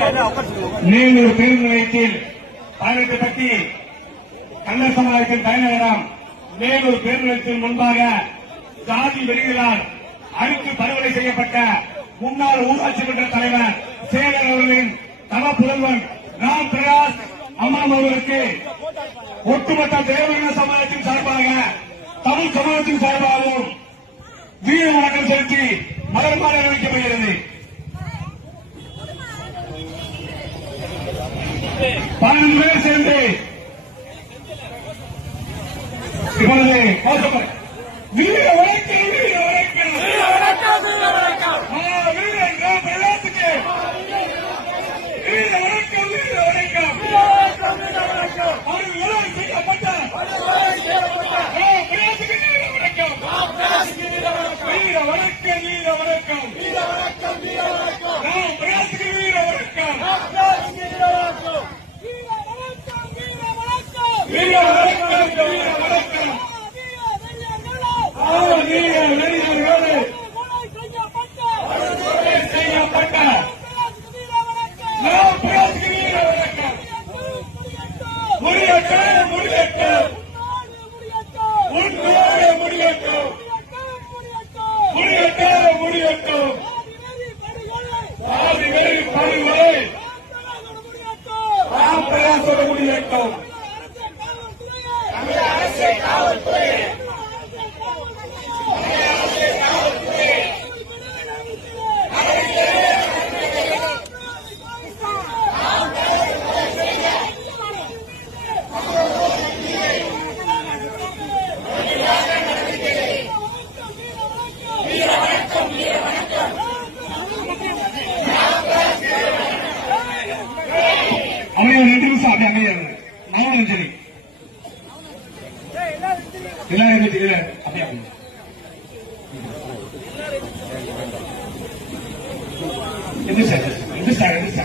நீலூர் பேருந்து நிலையத்தில் பயணத்தை பற்றி கண்ணர் சமுதாயத்தின் தலைநகரம் மேலூர் பேருந்து நிலையத்தின் முன்பாக ஜாதி வெறிகளால் அழுக்கு படுகொலை செய்யப்பட்ட முன்னாள் ஊராட்சி மன்ற தலைவர் சேகர் அவர்களின் தவ புதல்வன் ராம் பிரகாஷ் அம்மான் அவர்களுக்கு ஒட்டுமொத்த தேவன சமுதாயத்தின் சார்பாக தமிழ் சமூகத்தின் சார்பாகவும் வீர வணக்கம் செலுத்தி மலர் மாலை அணிவிக்கப்படுகிறது. 12 பேர் சேர்ந்து இப்பொழுது வீர வணக்கம் வீர வணக்கம் வீர வணக்கம் வீர வணக்கம் வீரன் ராம் பிரகாஷுக்கு வீர வணக்கம் வீர வணக்கம் வீர வணக்கம் வீர வணக்கம் அவர்கள் செய்யப்பட்ட வீர வணக்கம் வீர வணக்கம் வீர வணக்கம் வீர வணக்கம் ராம் பிரகாஷுக்கு வீர வணக்கம் வீர வணக்கம் வீர வணக்கம் வீர வணக்கம் செய்யப்பட்ட ராம் பிரகாஷுக்கு வீர வணக்கம் முடியட்டும் முடியட்டும் உன்னோடு முடியட்டும் முடியட்டும் முடியட்டும் ஆதிவேலி படுகொலை ராம் பிரகாஷோடு முடியட்டும். அமையா 2 நிமிஷம் அப்படி அமையா நானும் சரி எல்லாரும் அப்படியே எந்த சார்